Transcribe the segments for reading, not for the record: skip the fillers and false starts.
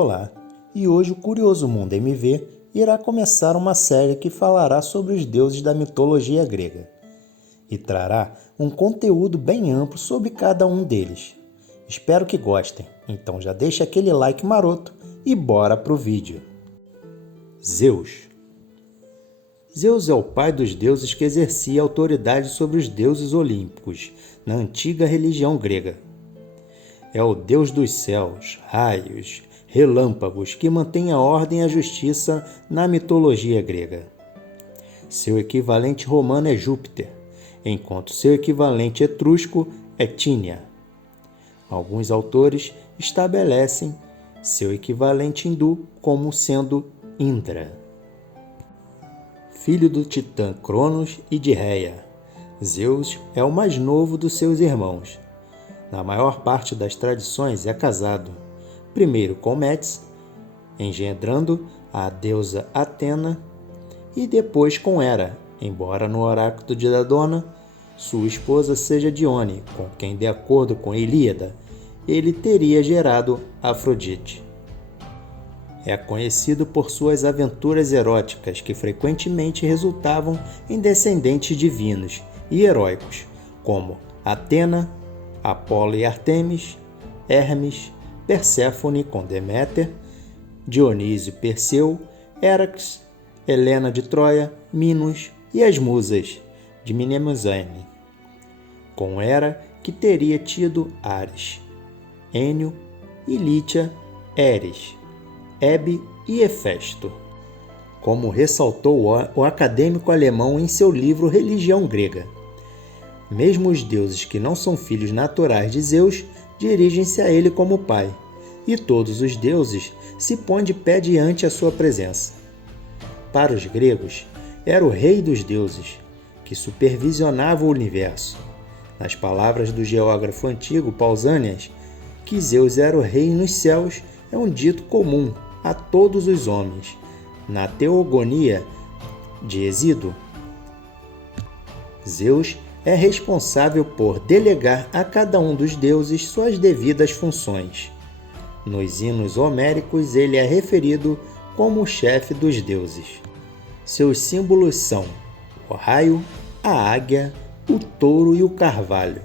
Olá, e hoje o Curioso Mundo MV irá começar uma série que falará sobre os deuses da mitologia grega e trará um conteúdo bem amplo sobre cada um deles. Espero que gostem, então já deixa aquele like maroto e bora pro vídeo. Zeus. Zeus é o pai dos deuses que exercia autoridade sobre os deuses olímpicos na antiga religião grega. É o deus dos céus, raios, relâmpagos que mantém a ordem e a justiça na mitologia grega. Seu equivalente romano é Júpiter, enquanto seu equivalente etrusco é Tínia. Alguns autores estabelecem seu equivalente hindu como sendo Indra. Filho do titã Cronos e de Reia, Zeus é o mais novo dos seus irmãos. Na maior parte das tradições é casado, primeiro com Metis, engendrando a deusa Atena, e depois com Hera, embora no oráculo de Dodona sua esposa seja Dione, com quem, de acordo com Ilíada, ele teria gerado Afrodite. É conhecido por suas aventuras eróticas que frequentemente resultavam em descendentes divinos e heróicos, como Atena, Apolo e Ártemis, Hermes, Perséfone com Deméter, Dionísio e Perseu, Hérax, Helena de Troia, Minos e as musas de Mnemosyne, com Hera que teria tido Ares, Énio e Lítia, Eris, Hebe e Hefesto. Como ressaltou o acadêmico alemão em seu livro Religião Grega, mesmo os deuses que não são filhos naturais de Zeus dirigem-se a ele como pai, e todos os deuses se põem de pé diante a sua presença. Para os gregos, era o rei dos deuses, que supervisionava o universo. Nas palavras do geógrafo antigo Pausanias, que Zeus era o rei nos céus é um dito comum a todos os homens. Na Teogonia de Hesíodo, Zeus é responsável por delegar a cada um dos deuses suas devidas funções. Nos hinos homéricos, ele é referido como o chefe dos deuses. Seus símbolos são o raio, a águia, o touro e o carvalho.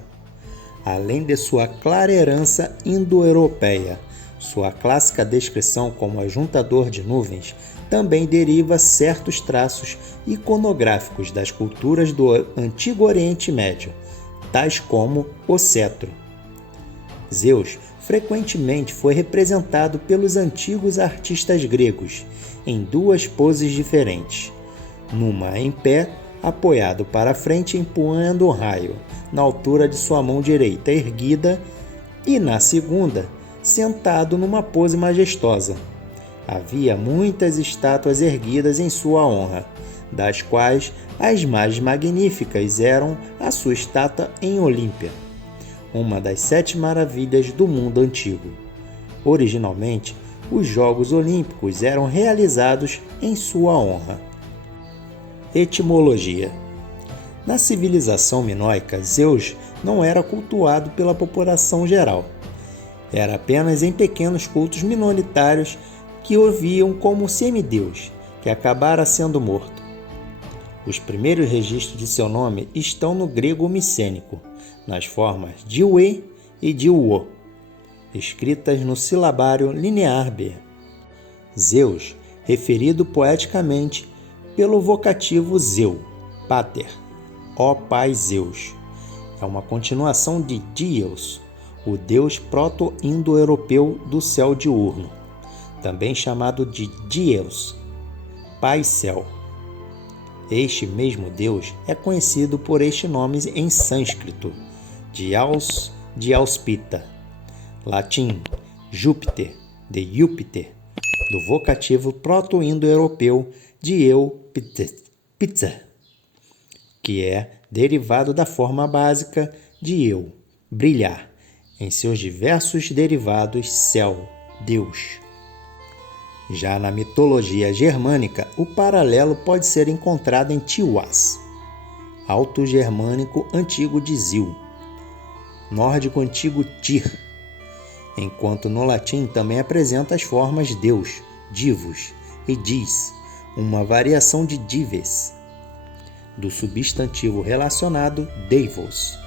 Além de sua clara herança indo-europeia, sua clássica descrição como ajuntador de nuvens também deriva certos traços iconográficos das culturas do Antigo Oriente Médio, tais como o cetro. Zeus frequentemente foi representado pelos antigos artistas gregos em duas poses diferentes, numa em pé, apoiado para frente empunhando um raio na altura de sua mão direita erguida, e na segunda, sentado numa pose majestosa. Havia muitas estátuas erguidas em sua honra, das quais as mais magníficas eram a sua estátua em Olímpia, uma das 7 maravilhas do mundo antigo. Originalmente, os Jogos Olímpicos eram realizados em sua honra. Etimologia. Na civilização minoica, Zeus não era cultuado pela população geral. Era apenas em pequenos cultos minoritários que o viam como semideus, que acabara sendo morto. Os primeiros registros de seu nome estão no grego micênico, nas formas Diuê e Diuô, escritas no silabário linear B. Zeus, referido poeticamente pelo vocativo Zeu, Pater, ó Pai Zeus, é uma continuação de Dios, o deus proto-indo-europeu do céu diurno, também chamado de Dios, Pai Céu. Este mesmo deus é conhecido por este nome em sânscrito, Diaos de Auspita, latim Júpiter, de Júpiter, do vocativo proto-indo-europeu Dieu Pizza, que é derivado da forma básica de eu, brilhar, em seus diversos derivados céu, Deus. Já na mitologia germânica, o paralelo pode ser encontrado em Tiwaz, alto-germânico antigo de Zil, nórdico antigo Tyr, enquanto no latim também apresenta as formas Deus, divus, e dis, uma variação de dives, do substantivo relacionado deivos.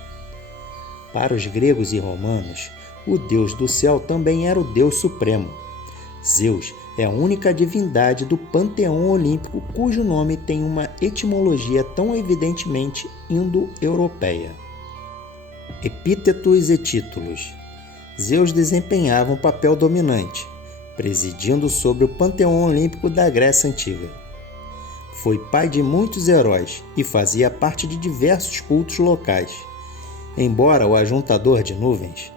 Para os gregos e romanos, o Deus do céu também era o Deus supremo. Zeus é a única divindade do panteão olímpico cujo nome tem uma etimologia tão evidentemente indo-europeia. Epítetos e títulos. Zeus desempenhava um papel dominante, presidindo sobre o panteão olímpico da Grécia Antiga. Foi pai de muitos heróis e fazia parte de diversos cultos locais. Embora o ajuntador de nuvens,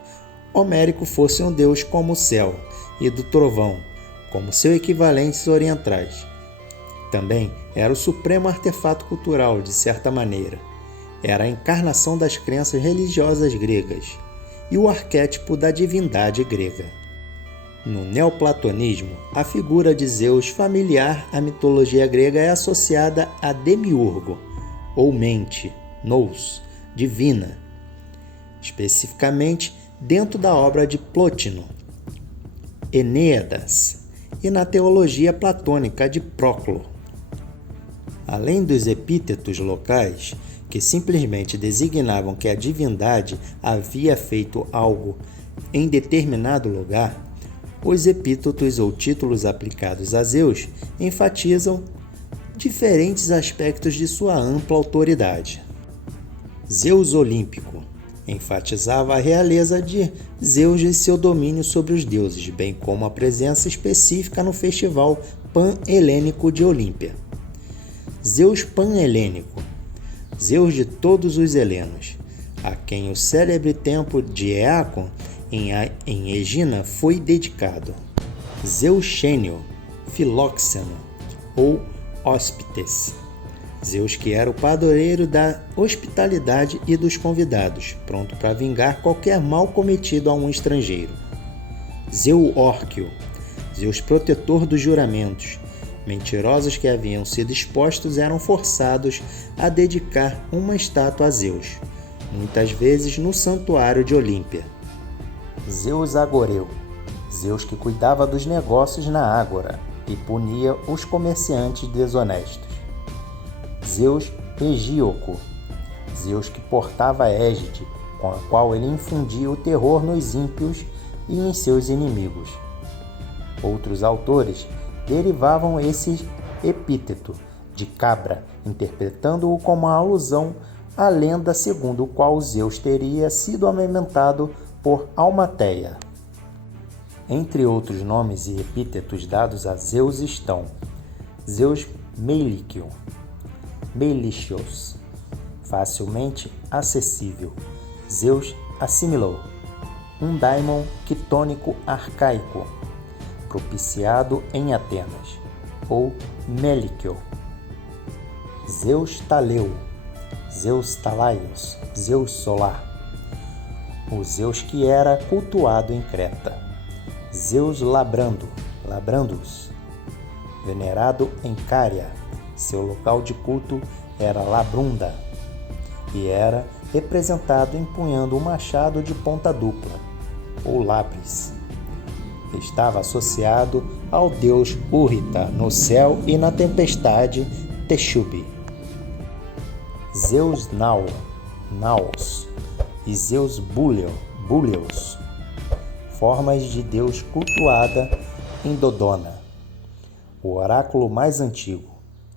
Homérico fosse um deus como o céu e do trovão, como seus equivalentes orientais. Também era o supremo artefato cultural, de certa maneira. Era a encarnação das crenças religiosas gregas e o arquétipo da divindade grega. No neoplatonismo, a figura de Zeus familiar à mitologia grega é associada a demiurgo, ou mente, nous, divina, especificamente dentro da obra de Plotino, Enéadas, e na teologia platônica de Proclo. Além dos epítetos locais, que simplesmente designavam que a divindade havia feito algo em determinado lugar, os epítetos ou títulos aplicados a Zeus enfatizam diferentes aspectos de sua ampla autoridade. Zeus Olímpico enfatizava a realeza de Zeus e seu domínio sobre os deuses, bem como a presença específica no festival pan-helênico de Olímpia. Zeus pan-helênico, Zeus de todos os helenos, a quem o célebre templo de Eacon em Egina foi dedicado. Zeus Xênio, Filóxeno ou Hóspites, Zeus que era o padroeiro da hospitalidade e dos convidados, pronto para vingar qualquer mal cometido a um estrangeiro. Zeus Órquio, Zeus protetor dos juramentos. Mentirosos que haviam sido expostos eram forçados a dedicar uma estátua a Zeus, muitas vezes no santuário de Olímpia. Zeus Agoreu, Zeus que cuidava dos negócios na ágora e punia os comerciantes desonestos. Zeus Egíoco, Zeus que portava a égide, com a qual ele infundia o terror nos ímpios e em seus inimigos. Outros autores derivavam esse epíteto de cabra, interpretando-o como uma alusão à lenda segundo a qual Zeus teria sido amamentado por Almateia. Entre outros nomes e epítetos dados a Zeus estão Zeus Meilichio, Meilichios, facilmente acessível. Zeus assimilou, um daimon quitônico arcaico, propiciado em Atenas, ou Melichio. Zeus Taleu, Zeus Talaios, Zeus Solar, o Zeus que era cultuado em Creta. Zeus Labrandus, venerado em Cária, seu local de culto era Labrunda, e era representado empunhando um machado de ponta dupla, ou Labris. Estava associado ao deus Úrita no céu e na tempestade Texubi. Zeus Naos e Zeus Búleos, formas de Deus cultuada em Dodona, o oráculo mais antigo.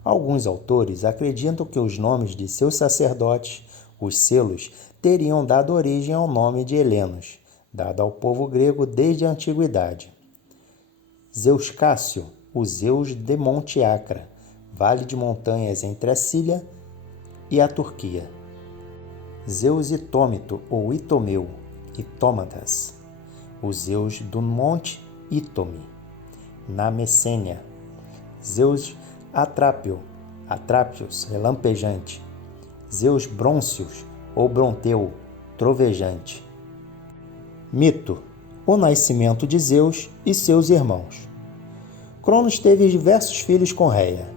Alguns autores acreditam que os nomes de seus sacerdotes, os selos, teriam dado origem ao nome de helenos, dado ao povo grego desde a antiguidade. Zeus Cássio, o Zeus de Monte Acra, vale de montanhas entre a Síria e a Turquia. Zeus Itômito ou Itomeu, Itômatas, o Zeus do Monte Ítome, na Messênia. Zeus Atrápios, relampejante. Zeus Brônceos ou Bronteu, trovejante. Mito: o nascimento de Zeus e seus irmãos. Cronos teve diversos filhos com Réia: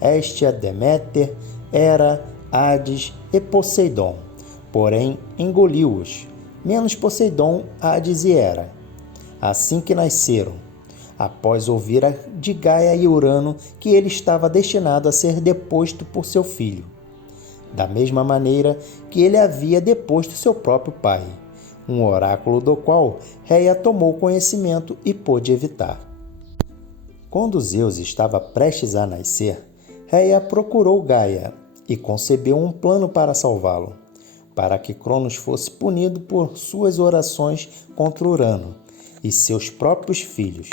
Hestia, Deméter, Hera, Hades e Poseidon, porém engoliu-os, menos Poseidon, Hades e Hera. assim que nasceram, após ouvir de Gaia e Urano que ele estava destinado a ser deposto por seu filho, da mesma maneira que ele havia deposto seu próprio pai, um oráculo do qual Rhea tomou conhecimento e pôde evitar. Quando Zeus estava prestes a nascer, Rhea procurou Gaia e concebeu um plano para salvá-lo, para que Cronos fosse punido por suas orações contra Urano e seus próprios filhos.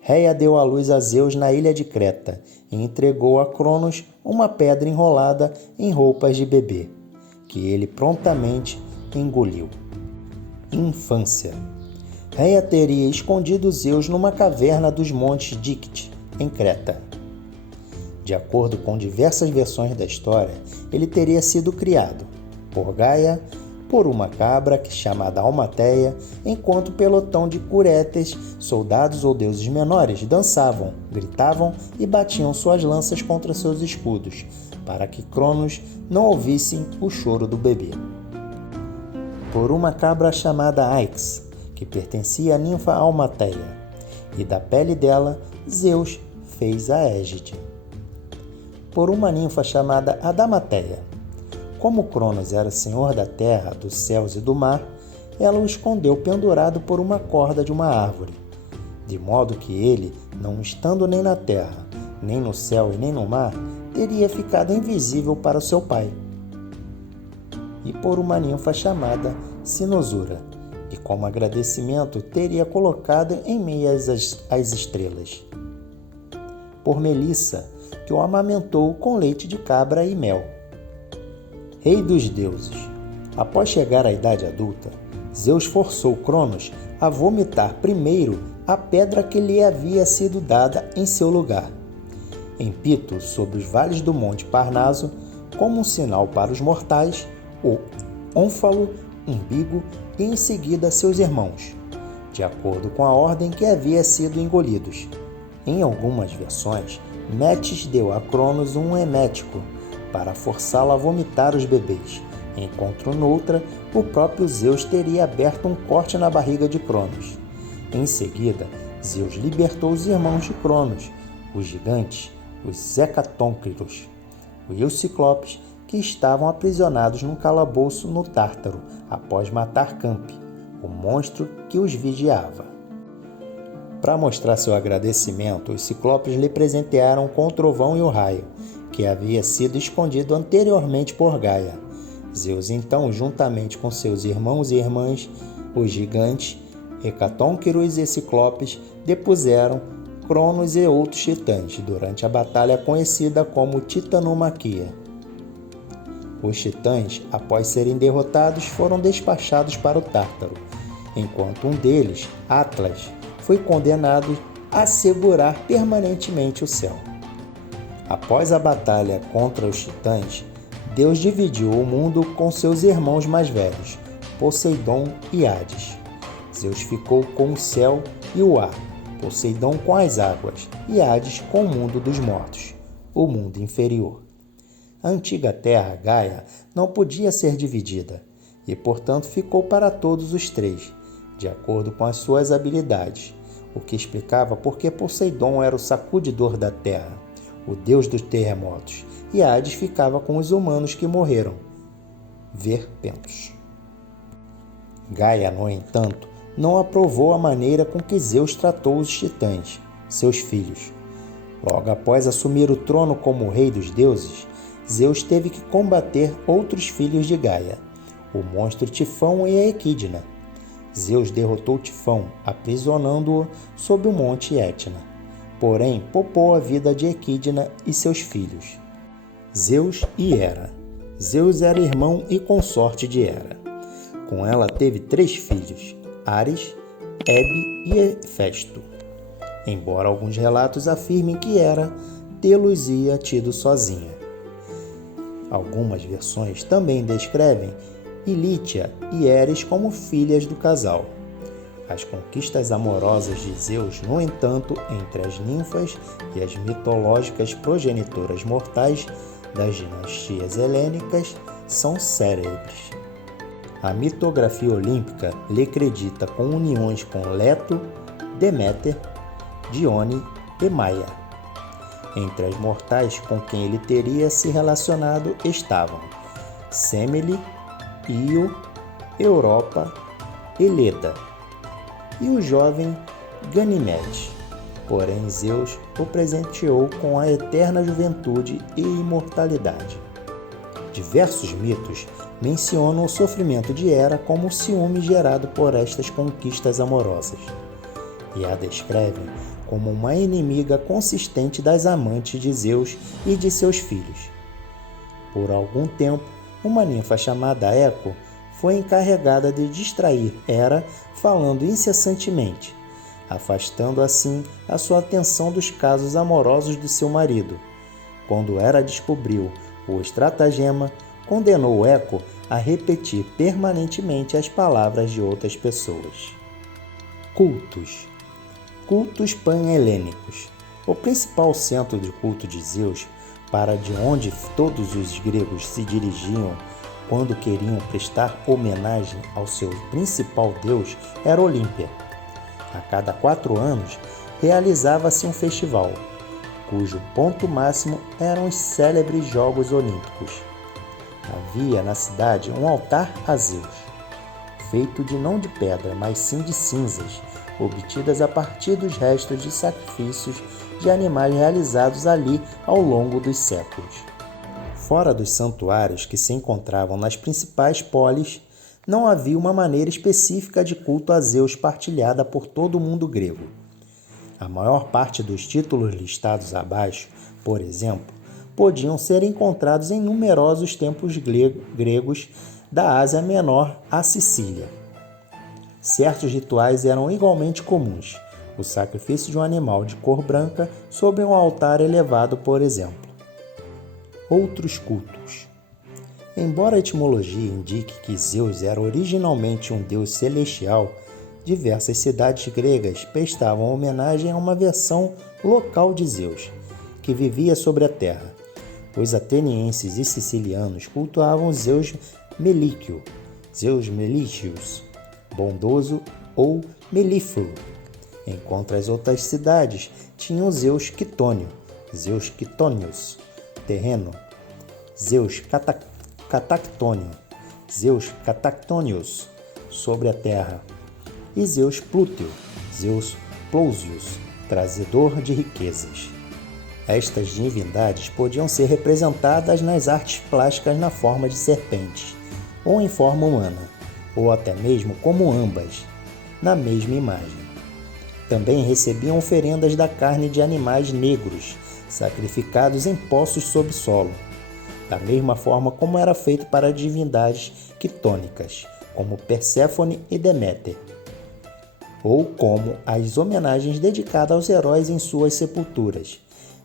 Rhea deu à luz a Zeus na ilha de Creta e entregou a Cronos uma pedra enrolada em roupas de bebê, que ele prontamente engoliu. Infância. Rhea teria escondido Zeus numa caverna dos montes Dicte, em Creta. De acordo com diversas versões da história, ele teria sido criado por Gaia, por uma cabra chamada Almateia, enquanto o pelotão de curetes, soldados ou deuses menores, dançavam, gritavam e batiam suas lanças contra seus escudos, para que Cronos não ouvisse o choro do bebê. Por uma cabra chamada Aix, que pertencia à ninfa Almateia, e da pele dela Zeus fez a égide. Por uma ninfa chamada Adamateia. Como Cronos era senhor da terra, dos céus e do mar, ela o escondeu pendurado por uma corda de uma árvore, de modo que ele, não estando nem na terra, nem no céu e nem no mar, teria ficado invisível para seu pai. E por uma ninfa chamada Sinosura, e como agradecimento teria colocado em meio às estrelas. Por Melissa, que o amamentou com leite de cabra e mel. Rei dos deuses. Após chegar à idade adulta, Zeus forçou Cronos a vomitar primeiro a pedra que lhe havia sido dada em seu lugar, em Pito, sobre os vales do Monte Parnaso, como um sinal para os mortais, o Ônfalo, umbigo e em seguida seus irmãos, de acordo com a ordem que havia sido engolidos. Em algumas versões, Metis deu a Cronos um emético para forçá-lo a vomitar os bebês, enquanto noutra, o próprio Zeus teria aberto um corte na barriga de Cronos. Em seguida, Zeus libertou os irmãos de Cronos, os gigantes, os hecatônquiros e os ciclopes, que estavam aprisionados num calabouço no Tártaro, após matar Campe, o monstro que os vigiava. Para mostrar seu agradecimento, os ciclopes lhe presentearam com o trovão e o raio, que havia sido escondido anteriormente por Gaia. Zeus então, juntamente com seus irmãos e irmãs, os gigantes, hecatônquiros e ciclopes, depuseram Cronos e outros titãs durante a batalha conhecida como Titanomaquia. Os titãs, após serem derrotados, foram despachados para o Tártaro, enquanto um deles, Atlas, foi condenado a segurar permanentemente o céu. Após a batalha contra os titãs, Deus dividiu o mundo com seus irmãos mais velhos, Poseidon e Hades. Zeus ficou com o céu e o ar, Poseidon com as águas e Hades com o mundo dos mortos, o mundo inferior. A antiga terra, Gaia, não podia ser dividida e, portanto, ficou para todos os três, de acordo com as suas habilidades, o que explicava por que Poseidon era o sacudidor da terra, o deus dos terremotos, e Hades ficava com os humanos que morreram, verpentos. Gaia, no entanto, não aprovou a maneira com que Zeus tratou os titãs, seus filhos. Logo após assumir o trono como rei dos deuses, Zeus teve que combater outros filhos de Gaia, o monstro Tifão e a Equidna. Zeus derrotou Tifão, aprisionando-o sob o monte Etna. Porém, poupou a vida de Equidna e seus filhos. Zeus e Hera. Zeus era irmão e consorte de Hera. Com ela teve 3 filhos, Ares, Hebe e Hefesto. Embora alguns relatos afirmem que Hera tê-los-ia tido sozinha. Algumas versões também descrevem Ilítia e Eris como filhas do casal. As conquistas amorosas de Zeus, no entanto, entre as ninfas e as mitológicas progenitoras mortais das dinastias helênicas, são célebres. A mitografia olímpica lhe acredita com uniões com Leto, Deméter, Dione e Maia. Entre as mortais com quem ele teria se relacionado estavam Semele, Io, Europa e Leda, e o jovem Ganimede. Porém, Zeus o presenteou com a eterna juventude e imortalidade. Diversos mitos mencionam o sofrimento de Hera como o ciúme gerado por estas conquistas amorosas, e a descrevem como uma inimiga consistente das amantes de Zeus e de seus filhos. Por algum tempo, uma ninfa chamada Eco foi encarregada de distrair Hera falando incessantemente, afastando assim a sua atenção dos casos amorosos de seu marido. Quando Hera descobriu o estratagema, condenou Eco a repetir permanentemente as palavras de outras pessoas. Cultos. Cultos pan-helênicos. O principal centro de culto de Zeus, para de onde todos os gregos se dirigiam quando queriam prestar homenagem ao seu principal deus, era Olímpia. A cada 4 anos, realizava-se um festival, cujo ponto máximo eram os célebres Jogos Olímpicos. Havia na cidade um altar a Zeus, feito de não de pedra, mas sim de cinzas, obtidas a partir dos restos de sacrifícios de animais realizados ali ao longo dos séculos. Fora dos santuários que se encontravam nas principais polis, não havia uma maneira específica de culto a Zeus partilhada por todo o mundo grego. A maior parte dos títulos listados abaixo, por exemplo, podiam ser encontrados em numerosos templos gregos da Ásia Menor à Sicília. Certos rituais eram igualmente comuns: o sacrifício de um animal de cor branca sobre um altar elevado, por exemplo. Outros cultos. Embora a etimologia indique que Zeus era originalmente um deus celestial, diversas cidades gregas prestavam homenagem a uma versão local de Zeus, que vivia sobre a terra. Os atenienses e sicilianos cultuavam Zeus Melício, Zeus Melícios, bondoso ou melífluo, enquanto as outras cidades tinham Zeus Quitônio, Zeus Quitônios, terreno, Zeus Catactônio, Zeus Catactônios, sobre a terra, e Zeus Plúteo, Zeus Plousios, trazedor de riquezas. Estas divindades podiam ser representadas nas artes plásticas na forma de serpentes, ou em forma humana, ou até mesmo como ambas, na mesma imagem. Também recebiam oferendas da carne de animais negros, sacrificados em poços sob solo, da mesma forma como era feito para divindades quitônicas, como Perséfone e Deméter, ou como as homenagens dedicadas aos heróis em suas sepulturas,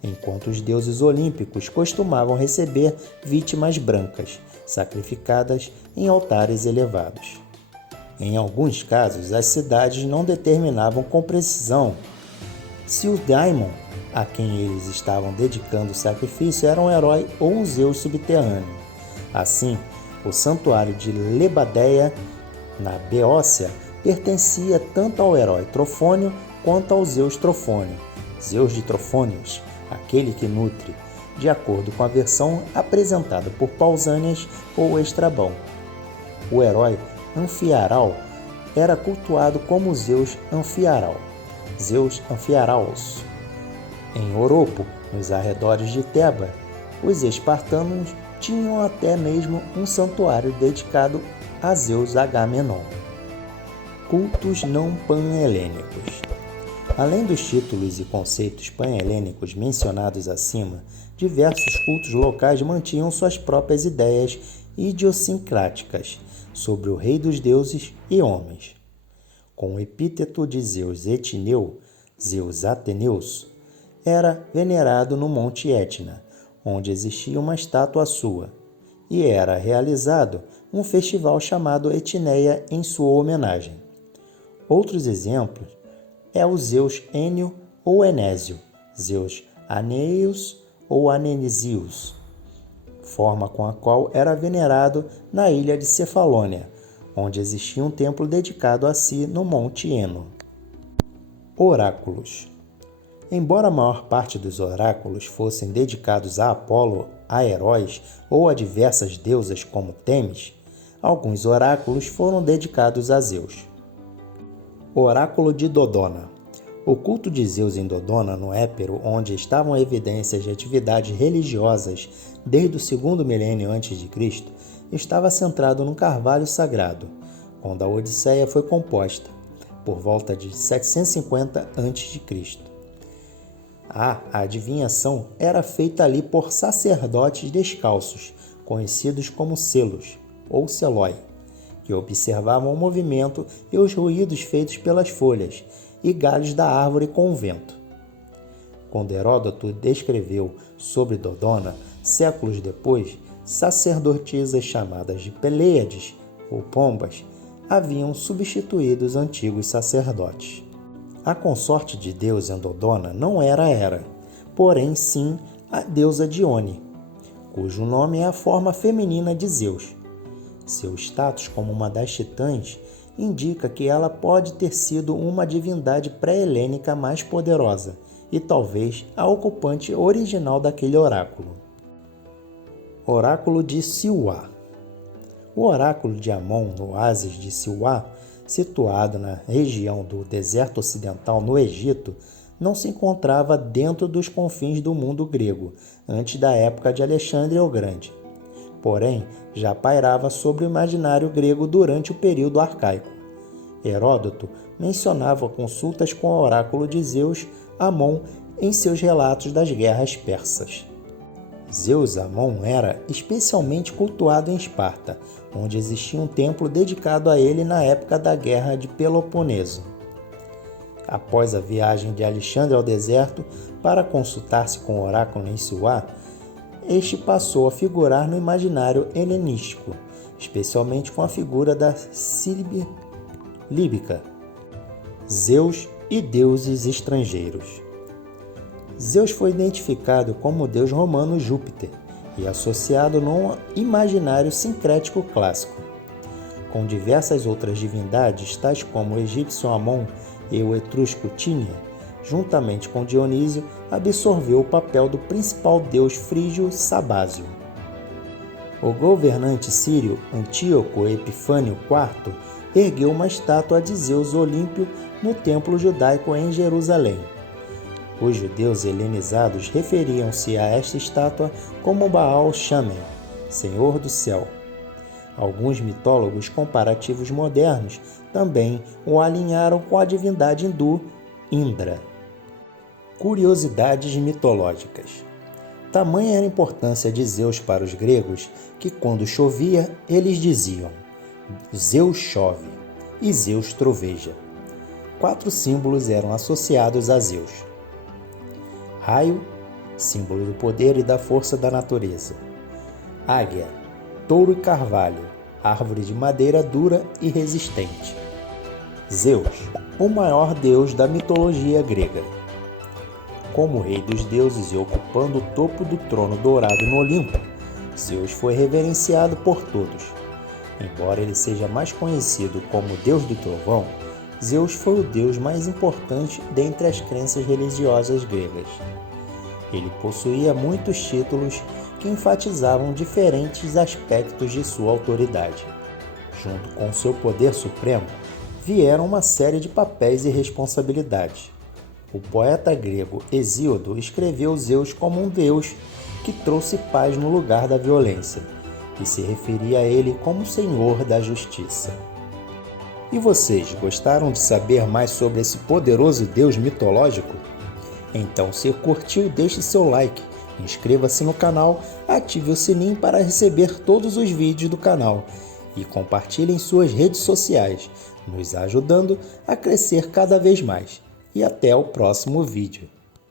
enquanto os deuses olímpicos costumavam receber vítimas brancas, sacrificadas em altares elevados. Em alguns casos, as cidades não determinavam com precisão se o daimon a quem eles estavam dedicando o sacrifício era um herói ou um Zeus subterrâneo. Assim, o santuário de Lebadeia, na Beócia, pertencia tanto ao herói Trofônio quanto ao Zeus Trofônio, Zeus de Trofônios, aquele que nutre, de acordo com a versão apresentada por Pausânias ou Estrabão. O herói Anfiaral era cultuado como Zeus Anfiaral, Zeus Anfiaraos. Em Oropo, nos arredores de Teba, os espartanos tinham até mesmo um santuário dedicado a Zeus Agamenon. Cultos não pan-helênicos. Além dos títulos e conceitos pan-helênicos mencionados acima, diversos cultos locais mantinham suas próprias ideias idiosincráticas sobre o rei dos deuses e homens. Com o epíteto de Zeus Etineu, Zeus Ateneus, era venerado no Monte Etna, onde existia uma estátua sua, e era realizado um festival chamado Etneia em sua homenagem. Outros exemplos é o Zeus Enio ou Enésio, Zeus Aneios ou Anenisius, forma com a qual era venerado na ilha de Cefalônia, onde existia um templo dedicado a si no Monte Eno. Oráculos. Embora a maior parte dos oráculos fossem dedicados a Apolo, a heróis ou a diversas deusas como Temis, alguns oráculos foram dedicados a Zeus. Oráculo de Dodona. O culto de Zeus em Dodona, no Épiro, onde estavam evidências de atividades religiosas desde o segundo milênio a.C., estava centrado num carvalho sagrado, quando a Odisseia foi composta, por volta de 750 a.C. A adivinhação era feita ali por sacerdotes descalços, conhecidos como selos, ou seloi, que observavam o movimento e os ruídos feitos pelas folhas e galhos da árvore com o vento. Quando Heródoto descreveu sobre Dodona, séculos depois, sacerdotisas chamadas de Peleiades ou Pombas haviam substituído os antigos sacerdotes. A consorte de Deus em Dodona não era Hera, porém sim a deusa Dione, cujo nome é a forma feminina de Zeus. Seu status como uma das titãs indica que ela pode ter sido uma divindade pré-helênica mais poderosa e talvez a ocupante original daquele oráculo. Oráculo de Siuá. O oráculo de Amon, no oásis de Siuá, situado na região do deserto ocidental no Egito, não se encontrava dentro dos confins do mundo grego, antes da época de Alexandre o Grande. Porém, já pairava sobre o imaginário grego durante o período arcaico. Heródoto mencionava consultas com o oráculo de Zeus, Amon, em seus relatos das guerras persas. Zeus Amon era especialmente cultuado em Esparta, onde existia um templo dedicado a ele na época da Guerra de Peloponeso. Após a viagem de Alexandre ao deserto para consultar-se com o oráculo em Siuá, este passou a figurar no imaginário helenístico, especialmente com a figura da Cílibe líbica, Zeus e deuses estrangeiros. Zeus foi identificado como o deus romano Júpiter e associado num imaginário sincrético clássico, com diversas outras divindades, tais como o egípcio Amon e o etrusco Tínia, juntamente com Dionísio, absorveu o papel do principal deus frígio Sabásio. O governante sírio Antíoco Epifânio IV ergueu uma estátua de Zeus Olímpio no templo judaico em Jerusalém. Os judeus helenizados referiam-se a esta estátua como Baal Shammai, Senhor do Céu. Alguns mitólogos comparativos modernos também o alinharam com a divindade hindu Indra. Curiosidades mitológicas. Tamanha era a importância de Zeus para os gregos que, quando chovia, eles diziam: Zeus chove e Zeus troveja. 4 símbolos eram associados a Zeus. Raio, símbolo do poder e da força da natureza. Águia, touro e carvalho, árvore de madeira dura e resistente. Zeus, o maior deus da mitologia grega. Como rei dos deuses e ocupando o topo do trono dourado no Olimpo, Zeus foi reverenciado por todos. Embora ele seja mais conhecido como Deus do Trovão, Zeus foi o deus mais importante dentre as crenças religiosas gregas. Ele possuía muitos títulos que enfatizavam diferentes aspectos de sua autoridade. Junto com seu poder supremo, vieram uma série de papéis e responsabilidades. O poeta grego Hesíodo escreveu Zeus como um deus que trouxe paz no lugar da violência, e se referia a ele como Senhor da Justiça. E vocês gostaram de saber mais sobre esse poderoso deus mitológico? Então, se curtiu, deixe seu like, inscreva-se no canal, ative o sininho para receber todos os vídeos do canal e compartilhe em suas redes sociais, nos ajudando a crescer cada vez mais. E até o próximo vídeo.